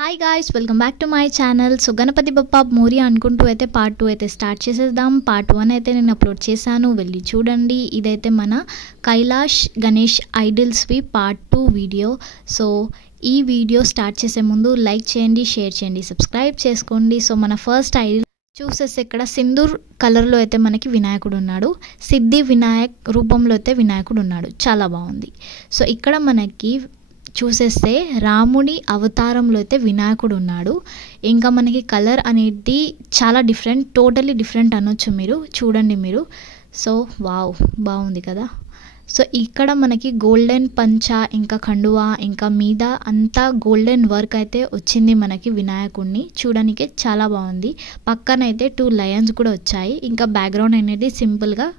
Hi guys, welcome back to my channel. So Ganapati Bappa Morya అనుకుంటూ అయితే part 2 అయితే స్టార్ట్ చేసేద్దాం. పార్ట్ 1 అయితే నేను అప్లోడ్ చేశాను, వెళ్ళి చూడండి. ఇదైతే మన కైలాష్ గణేష్ ఐడల్స్వి పార్ట్ 2 వీడియో. సో ఈ వీడియో స్టార్ట్ చేసే ముందు లైక్ చేయండి, షేర్ చేయండి, సబ్స్క్రైబ్ చేసుకోండి. సో మన ఫస్ట్ ఐడల్ చూసేస్తే ఇక్కడ సింధూర్ కలర్లో అయితే మనకి వినాయకుడు ఉన్నాడు. సిద్ధి వినాయక్ రూపంలో అయితే వినాయకుడు ఉన్నాడు, చాలా బాగుంది. సో ఇక్కడ మనకి చూసేస్తే రాముడి అవతారంలో అయితే వినాయకుడు ఉన్నాడు. ఇంకా మనకి కలర్ అనేది చాలా డిఫరెంట్, టోటలీ డిఫరెంట్ అనొచ్చు. మీరు చూడండి మీరు. సో వావ్, బాగుంది కదా. సో ఇక్కడ మనకి గోల్డెన్ పంచా, ఇంకా కండువా, ఇంకా మీద అంతా గోల్డెన్ వర్క్ అయితే వచ్చింది మనకి వినాయకుడిని. చూడడానికి చాలా బాగుంది. పక్కన అయితే 2 లయన్స్ కూడా వచ్చాయి. ఇంకా బ్యాక్గ్రౌండ్ అనేది సింపుల్గా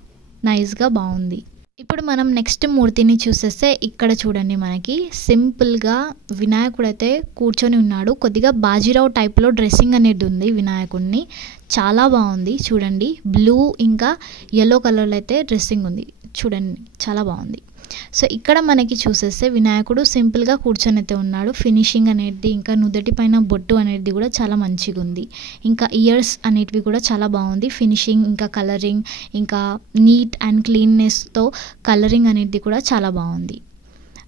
నైస్గా బాగుంది. ఇప్పుడు మనం నెక్స్ట్ మూర్తిని చూసేస్తే ఇక్కడ చూడండి, మనకి సింపుల్గా వినాయకుడు అయితే కూర్చొని ఉన్నాడు. కొద్దిగా బాజీరావు టైప్లో డ్రెస్సింగ్ అనేది ఉంది వినాయకుడిని, చాలా బాగుంది. చూడండి, బ్లూ ఇంకా ఎల్లో కలర్లో అయితే డ్రెస్సింగ్ ఉంది, చూడండి చాలా బాగుంది. సో ఇక్కడ మనకి చూసేస్తే వినాయకుడు సింపుల్గా కూర్చొని అయితే ఉన్నాడు. ఫినిషింగ్ అనేది ఇంకా నుదుటి పైన బొట్టు అనేది కూడా చాలా మంచిగా ఉంది. ఇంకా ఇయర్స్ అనేటివి కూడా చాలా బాగుంది. ఫినిషింగ్ ఇంకా కలరింగ్ ఇంకా నీట్ అండ్ క్లీన్నెస్తో కలరింగ్ అనేది కూడా చాలా బాగుంది.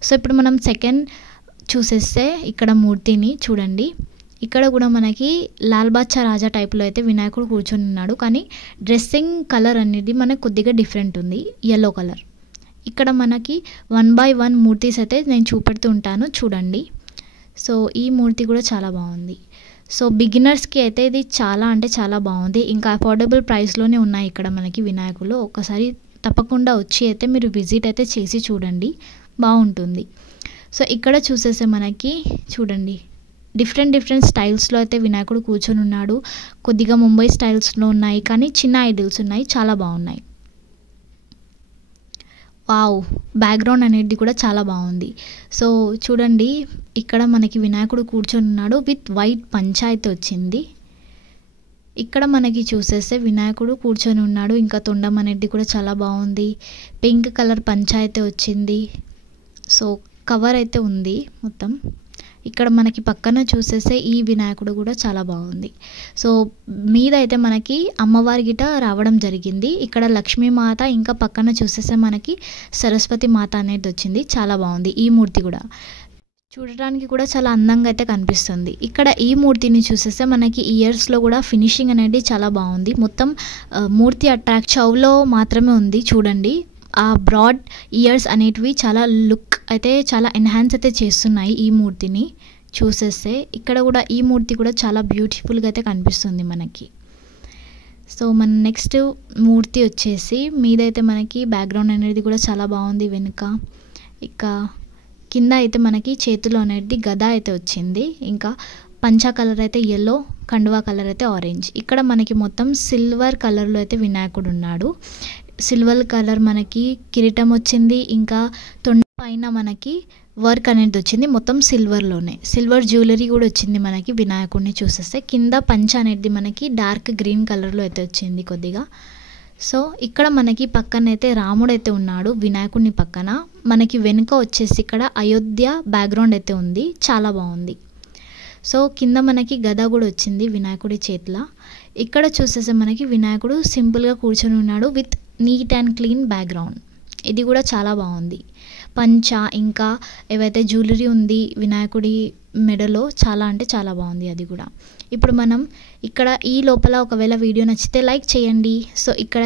సో ఇప్పుడు మనం సెకండ్ చూసేస్తే ఇక్కడ మూర్తిని చూడండి. ఇక్కడ కూడా మనకి లాల్ బాద్షా రాజా టైప్లో అయితే వినాయకుడు కూర్చొని ఉన్నాడు. కానీ డ్రెస్సింగ్ కలర్ అనేది మనకు కొద్దిగా డిఫరెంట్ ఉంది, ఎల్లో కలర్. ఇక్కడ మనకి 1 by 1 మూర్తీస్ అయితే నేను చూపెడుతూ ఉంటాను, చూడండి. సో ఈ మూర్తి కూడా చాలా బాగుంది. సో బిగినర్స్కి అయితే ఇది చాలా అంటే చాలా బాగుంది. ఇంకా అఫోర్డబుల్ ప్రైస్లోనే ఉన్నాయి ఇక్కడ మనకి వినాయకులు. ఒకసారి తప్పకుండా వచ్చి అయితే మీరు విజిట్ అయితే చేసి చూడండి, బాగుంటుంది. సో ఇక్కడ చూసేస్తే మనకి చూడండి, డిఫరెంట్ స్టైల్స్లో అయితే వినాయకుడు కూర్చొని ఉన్నాడు. కొద్దిగా ముంబై స్టైల్స్లో ఉన్నాయి, కానీ చిన్న ఐడిల్స్ ఉన్నాయి, చాలా బాగున్నాయి. వావ్, బ్యాక్గ్రౌండ్ అనేది కూడా చాలా బాగుంది. సో చూడండి, ఇక్కడ మనకి వినాయకుడు కూర్చొని ఉన్నాడు విత్ వైట్ పంచా అయితే వచ్చింది. ఇక్కడ మనకి చూసేస్తే వినాయకుడు కూర్చొని ఉన్నాడు. ఇంకా తొండం అనేది కూడా చాలా బాగుంది. పింక్ కలర్ పంచా అయితే వచ్చింది. సో కవర్ అయితే ఉంది మొత్తం. ఇక్కడ మనకి పక్కన చూసేస్తే ఈ వినాయకుడు కూడా చాలా బాగుంది. సో మీద అయితే మనకి అమ్మవారి గిట రావడం జరిగింది. ఇక్కడ లక్ష్మీమాత, ఇంకా పక్కన చూసేస్తే మనకి సరస్వతి మాత అనేది వచ్చింది, చాలా బాగుంది. ఈ మూర్తి కూడా చూడడానికి కూడా చాలా అందంగా అయితే కనిపిస్తుంది. ఇక్కడ ఈ మూర్తిని చూసేస్తే మనకి ఇయర్స్లో కూడా ఫినిషింగ్ అనేది చాలా బాగుంది. మొత్తం మూర్తి అట్రాక్ట్ చెవులో మాత్రమే ఉంది, చూడండి. ఆ బ్రాడ్ ఇయర్స్ అనేటివి చాలా లుక్ అయితే చాలా ఎన్హాన్స్ అయితే చేస్తున్నాయి ఈ మూర్తిని చూసేస్తే. ఇక్కడ కూడా ఈ మూర్తి కూడా చాలా బ్యూటిఫుల్గా అయితే కనిపిస్తుంది మనకి. సో మన నెక్స్ట్ మూర్తి వచ్చేసి మీదైతే మనకి బ్యాక్గ్రౌండ్ అనేది కూడా చాలా బాగుంది. వెనుక ఇక కింద అయితే మనకి చేతిలో అనేది గద అయితే వచ్చింది. ఇంకా పంచా కలర్ అయితే ఎల్లో, కండువా కలర్ అయితే ఆరెంజ్. ఇక్కడ మనకి మొత్తం సిల్వర్ కలర్లో అయితే వినాయకుడు ఉన్నాడు. సిల్వర్ కలర్ మనకి కిరీటం వచ్చింది. ఇంకా తొండ పైన మనకి వర్క్ అనేది వచ్చింది, మొత్తం సిల్వర్లోనే. సిల్వర్ జ్యువెలరీ కూడా వచ్చింది మనకి వినాయకుడిని చూసేస్తే. కింద పంచ అనేది మనకి డార్క్ గ్రీన్ కలర్లో అయితే వచ్చింది కొద్దిగా. సో ఇక్కడ మనకి పక్కన అయితే రాముడు అయితే ఉన్నాడు వినాయకుడిని పక్కన. మనకి వెనుక వచ్చేసి ఇక్కడ అయోధ్య బ్యాక్గ్రౌండ్ అయితే ఉంది, చాలా బాగుంది. సో కింద మనకి గద కూడా వచ్చింది వినాయకుడి చేతిలో. ఇక్కడ చూసేస్తే మనకి వినాయకుడు సింపుల్గా కూర్చొని ఉన్నాడు with neat and clean background. ఇది కూడా చాలా బాగుంది. పంచా ఇంకా ఏవైతే జ్యువెలరీ ఉంది వినాయకుడి మెడలో, చాలా అంటే చాలా బాగుంది అది కూడా. ఇప్పుడు మనం ఇక్కడ ఈ లోపల ఒకవేళ వీడియో నచ్చితే లైక్ చేయండి. సో ఇక్కడ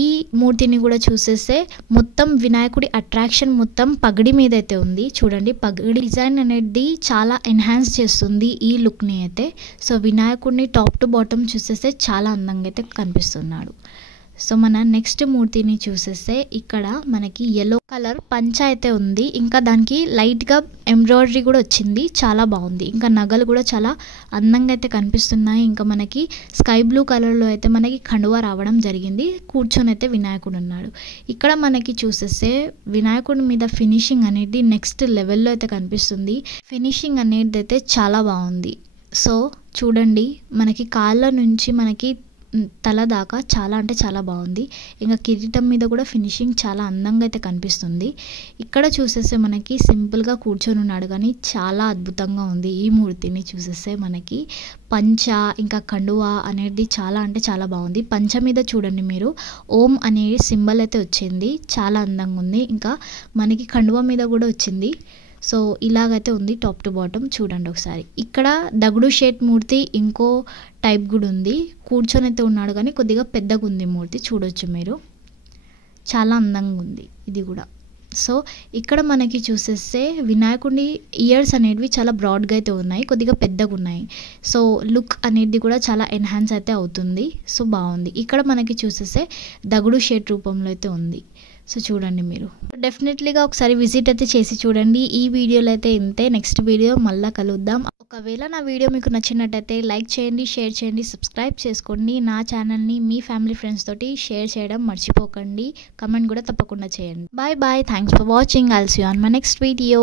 ఈ మూర్తిని కూడా చూసేస్తే మొత్తం వినాయకుడి అట్రాక్షన్ మొత్తం పగడి మీద అయితే ఉంది, చూడండి. పగడి డిజైన్ అనేది చాలా ఎన్హాన్స్ చేస్తుంది ఈ లుక్ని అయితే. సో వినాయకుడిని టాప్ టు బాటమ్ చూసేస్తే చాలా అందంగా అయితే కనిపిస్తున్నాడు. సో మన నెక్స్ట్ మూర్తిని చూసేస్తే ఇక్కడ మనకి ఎల్లో కలర్ పంచా అయితే ఉంది. ఇంకా దానికి లైట్గా ఎంబ్రాయిడరీ కూడా వచ్చింది, చాలా బాగుంది. ఇంకా నగలు కూడా చాలా అందంగా అయితే కనిపిస్తున్నాయి. ఇంకా మనకి స్కై బ్లూ కలర్లో అయితే మనకి కండువా రావడం జరిగింది. కూర్చొని అయితే వినాయకుడు ఉన్నాడు. ఇక్కడ మనకి చూసేస్తే వినాయకుడి మీద ఫినిషింగ్ అనేది నెక్స్ట్ లెవెల్లో అయితే కనిపిస్తుంది. ఫినిషింగ్ అనేది అయితే చాలా బాగుంది. సో చూడండి, మనకి కాళ్ళ నుంచి మనకి తల దాకా చాలా అంటే చాలా బాగుంది. ఇంకా కిరీటం మీద కూడా ఫినిషింగ్ చాలా అందంగా అయితే కనిపిస్తుంది. ఇక్కడ చూసేస్తే మనకి సింపుల్గా కూర్చొని ఉన్నాడు కానీ చాలా అద్భుతంగా ఉంది. ఈ మూర్తిని చూసేస్తే మనకి పంచ ఇంకా కండువా అనేది చాలా అంటే చాలా బాగుంది. పంచ మీద చూడండి మీరు ఓం అనే సింబల్ అయితే వచ్చింది, చాలా అందంగా ఉంది. ఇంకా మనకి కండువా మీద కూడా వచ్చింది. సో ఇలాగైతే ఉంది టాప్ టు బాటమ్. చూడండి ఒకసారి. ఇక్కడ దగుడు షేట్ మూర్తి ఇంకో టైప్ కూడా ఉంది. కూర్చొని అయితే ఉన్నాడు కానీ కొద్దిగా పెద్దగా ఉంది మూర్తి, చూడొచ్చు మీరు. చాలా అందంగా ఉంది ఇది కూడా. సో ఇక్కడ మనకి చూసేస్తే వినాయకుడి ఇయర్స్ అనేటివి చాలా బ్రాడ్గా అయితే ఉన్నాయి, కొద్దిగా పెద్దగా ఉన్నాయి. సో లుక్ అనేది కూడా చాలా ఎన్హాన్స్ అయితే అవుతుంది. సో బాగుంది. ఇక్కడ మనకి చూసేస్తే దగుడు షేట్ రూపంలో అయితే ఉంది. సో చూడండి మీరు. డెఫినెట్లీగా ఒకసారి విజిట్ అయితే చేసి చూడండి. ఈ వీడియోలో అయితే ఇంతే. నెక్స్ట్ వీడియో మళ్ళీ కలుద్దాం. ఒకవేళ నా వీడియో మీకు నచ్చినట్టయితే లైక్ చేయండి, షేర్ చేయండి, సబ్స్క్రైబ్ చేసుకోండి. నా ఛానల్ని మీ ఫ్యామిలీ ఫ్రెండ్స్ తోటి షేర్ చేయడం మర్చిపోకండి. కమెంట్ కూడా తప్పకుండా చేయండి. Bye bye. Thanks for watching. I'll see you on my next video.